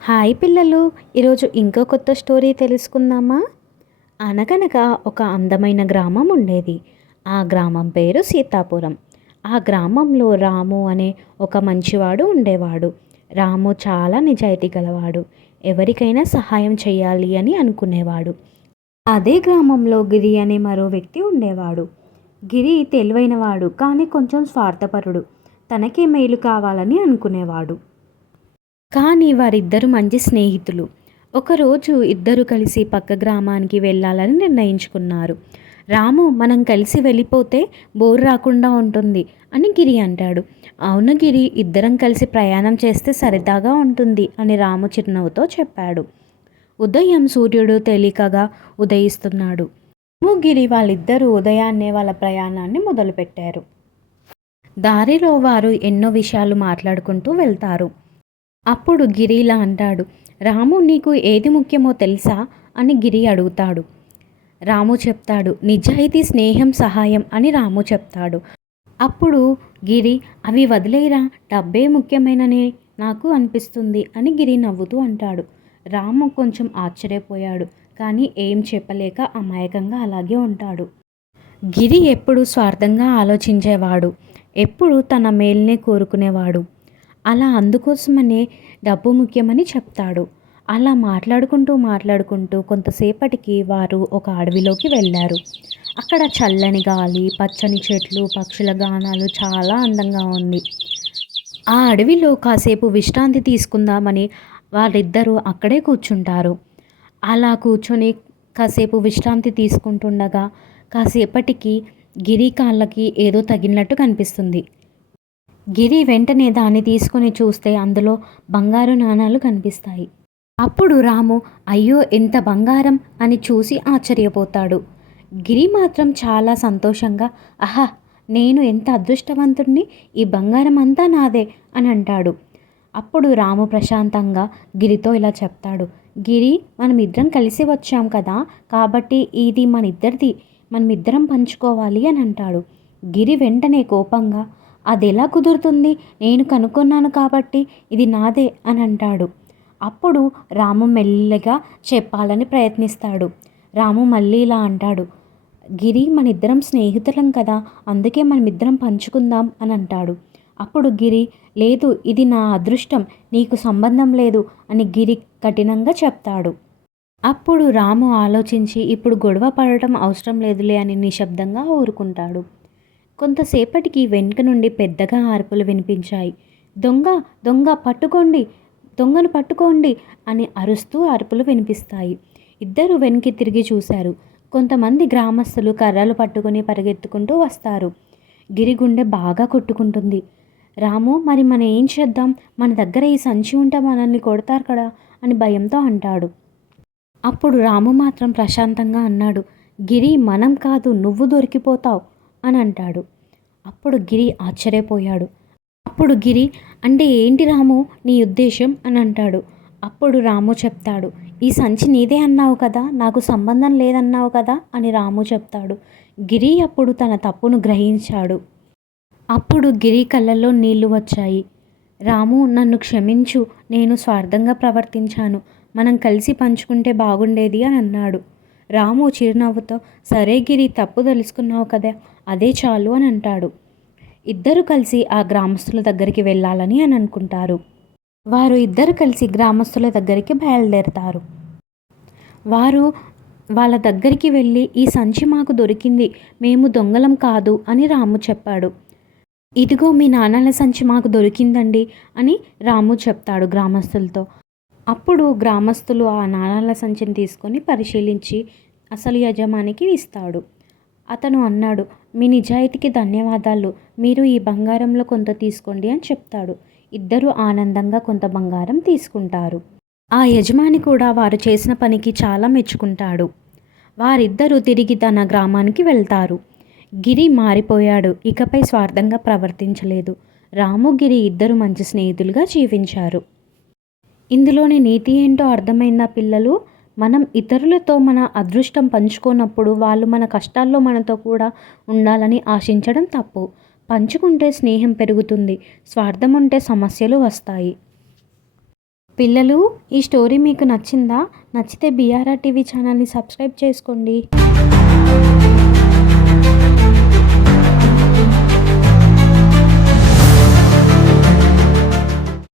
Hi పిల్లలు, ఈరోజు ఇంకో కొత్త స్టోరీ తెలుసుకుందామా? అనగనగా ఒక అందమైన గ్రామం ఉండేది. ఆ గ్రామం పేరు సీతాపురం. ఆ గ్రామంలో రాము అనే ఒక మంచివాడు ఉండేవాడు. రాము చాలా నిజాయితీ గలవాడు. ఎవరికైనా సహాయం చేయాలి అని అనుకునేవాడు. అదే గ్రామంలో గిరి అనే మరో వ్యక్తి ఉండేవాడు. గిరి తెలివైనవాడు, కానీ కొంచెం స్వార్థపరుడు. తనకే మేలు కావాలని అనుకునేవాడు. కానీ వారిద్దరూ మంచి స్నేహితులు. ఒకరోజు ఇద్దరు కలిసి పక్క గ్రామానికి వెళ్ళాలని నిర్ణయించుకున్నారు. రాము, మనం కలిసి వెళ్ళిపోతే బోర్ రాకుండా ఉంటుంది అని గిరి అంటాడు. అవును గిరి, ఇద్దరం కలిసి ప్రయాణం చేస్తే సరదాగా ఉంటుంది అని రాము చిరునవ్వుతో చెప్పాడు. ఉదయం సూర్యుడు తేలికగా ఉదయిస్తున్నాడు. రాము, గిరి వాళ్ళిద్దరూ ఉదయాన్నే వాళ్ళ ప్రయాణాన్ని మొదలుపెట్టారు. దారిలో వారు ఎన్నో విషయాలు మాట్లాడుకుంటూ వెళ్తారు. అప్పుడు గిరి ఇలా అంటాడు. రాము, నీకు ఏది ముఖ్యమో తెలుసా అని గిరి అడుగుతాడు. రాము చెప్తాడు, నిజాయితీ, స్నేహం, సహాయం అని రాము చెప్తాడు. అప్పుడు గిరి, అవి వదిలేరా, డబ్బే ముఖ్యమైనని నాకు అనిపిస్తుంది అని గిరి నవ్వుతూ అంటాడు. రాము కొంచెం ఆశ్చర్యపోయాడు, కానీ ఏం చెప్పలేక అమాయకంగా అలాగే ఉంటాడు. గిరి ఎప్పుడు స్వార్థంగా ఆలోచించేవాడు, ఎప్పుడు తన మేల్నే కోరుకునేవాడు. అలా అందుకోసమనే డబ్బు ముఖ్యమని చెప్తాడు. అలా మాట్లాడుకుంటూ కొంతసేపటికి వారు ఒక అడవిలోకి వెళ్ళారు. అక్కడ చల్లని గాలి, పచ్చని చెట్లు, పక్షుల గానాలు చాలా అందంగా ఉంది. ఆ అడవిలో కాసేపు విశ్రాంతి తీసుకుందామని వాళ్ళిద్దరూ అక్కడే కూర్చుంటారు. అలా కూర్చొని కాసేపు విశ్రాంతి తీసుకుంటుండగా కాసేపటికి గిరి కాళ్ళకి ఏదో తగిలినట్టు కనిపిస్తుంది. గిరి వెంటనే దాన్ని తీసుకొని చూస్తే అందులో బంగారు నాణాలు కనిపిస్తాయి. అప్పుడు రాము, అయ్యో ఎంత బంగారం అని చూసి ఆశ్చర్యపోతాడు. గిరి మాత్రం చాలా సంతోషంగా, ఆహా, నేను ఎంత అదృష్టవంతుడిని, ఈ బంగారం అంతా నాదే అని అంటాడు. అప్పుడు రాము ప్రశాంతంగా గిరితో ఇలా చెప్తాడు. గిరి, మనమిద్దరం కలిసి వచ్చాం కదా, కాబట్టి ఇది మనిద్దరిది, మనమిద్దరం పంచుకోవాలి అని అంటాడు. గిరి వెంటనే కోపంగా, అదెలా కుదురుతుంది, నేను కనుక్కున్నాను కాబట్టి ఇది నాదే అని అంటాడు. అప్పుడు రాము మెల్లిగా చెప్పాలని ప్రయత్నిస్తాడు. రాము మళ్ళీ ఇలా అంటాడు. గిరి, మనిద్దరం స్నేహితులం కదా, అందుకే మనమిద్దరం పంచుకుందాం అని అంటాడు. అప్పుడు గిరి, లేదు, ఇది నా అదృష్టం, నీకు సంబంధం లేదు అని గిరి కఠినంగా చెప్తాడు. అప్పుడు రాము ఆలోచించి, ఇప్పుడు గొడవ పడటం అవసరం లేదులే అని నిశ్శబ్దంగా ఊరుకుంటాడు. కొంతసేపటికి వెనుక నుండి పెద్దగా అరుపులు వినిపించాయి. దొంగ, దొంగ, పట్టుకోండి, దొంగను పట్టుకోండి అని అరుస్తూ అరుపులు వినిపిస్తాయి. ఇద్దరు వెనక్కి తిరిగి చూశారు. కొంతమంది గ్రామస్తులు కర్రలు పట్టుకొని పరిగెత్తుకుంటూ వస్తారు. గిరి గుండె బాగా కొట్టుకుంటుంది. రాము, మరి మనం ఏం చేద్దాం, మన దగ్గర ఈ సంచి ఉంటే మనల్ని కొడతారు కదా అని భయంతో అంటాడు. అప్పుడు రాము మాత్రం ప్రశాంతంగా అన్నాడు. గిరి, మనం కాదు, నువ్వు దొరికిపోతావు అని అంటాడు. అప్పుడు గిరి ఆశ్చర్యపోయాడు. అప్పుడు గిరి, అంటే ఏంటి రాము, నీ ఉద్దేశం అని అంటాడు. అప్పుడు రాము చెప్తాడు, ఈ సంచి నీదే అన్నావు కదా, నాకు సంబంధం లేదన్నావు కదా అని రాము చెప్తాడు. గిరి అప్పుడు తన తప్పును గ్రహించాడు. అప్పుడు గిరి కళ్ళల్లో నీళ్లు వచ్చాయి. రాము, నన్ను క్షమించు, నేను స్వార్థంగా ప్రవర్తించాను, మనం కలిసి పంచుకుంటే బాగుండేది అని అన్నాడు. రాము చిరునవ్వుతో, సరే గిరి, తప్పు తెలుసుకున్నావు కదా, అదే చాలు అని అంటాడు. ఇద్దరు కలిసి ఆ గ్రామస్తుల దగ్గరికి వెళ్ళాలని అని అనుకుంటారు. వారు ఇద్దరు కలిసి గ్రామస్తుల దగ్గరికి బయలుదేరతారు. వారు వాళ్ళ దగ్గరికి వెళ్ళి, ఈ సంచి మాకు దొరికింది, మేము దొంగలం కాదు అని రాము చెప్పాడు. ఇదిగో మీ నాణాల సంచి మాకు దొరికిందండి అని రాము చెప్తాడు గ్రామస్తులతో. అప్పుడు గ్రామస్తులు ఆ నాణాల సంచిని తీసుకొని పరిశీలించి అసలు యజమానికి ఇస్తాడు. అతను అన్నాడు, మీ నిజాయితీకి ధన్యవాదాలు, మీరు ఈ బంగారంలో కొంత తీసుకోండి అని చెప్తాడు. ఇద్దరు ఆనందంగా కొంత బంగారం తీసుకుంటారు. ఆ యజమాని కూడా వారు చేసిన పనికి చాలా మెచ్చుకుంటాడు. వారిద్దరూ తిరిగి తన గ్రామానికి వెళ్తారు. గిరి మారిపోయాడు, ఇకపై స్వార్థంగా ప్రవర్తించలేదు. రాము, గిరి ఇద్దరు మంచి స్నేహితులుగా జీవించారు. ఇందులోని నీతి ఏంటో అర్థమైందా పిల్లలు? మనం ఇతరులతో మన అదృష్టం పంచుకోనప్పుడు వాళ్ళు మన కష్టాల్లో మనతో కూడా ఉండాలని ఆశించడం తప్పు. పంచుకుంటే స్నేహం పెరుగుతుంది, స్వార్థం ఉంటే సమస్యలు వస్తాయి. పిల్లలు, ఈ స్టోరీ మీకు నచ్చిందా? నచ్చితే బీఆర్ఆర్ టీవీ ఛానల్ని సబ్స్క్రైబ్ చేసుకోండి.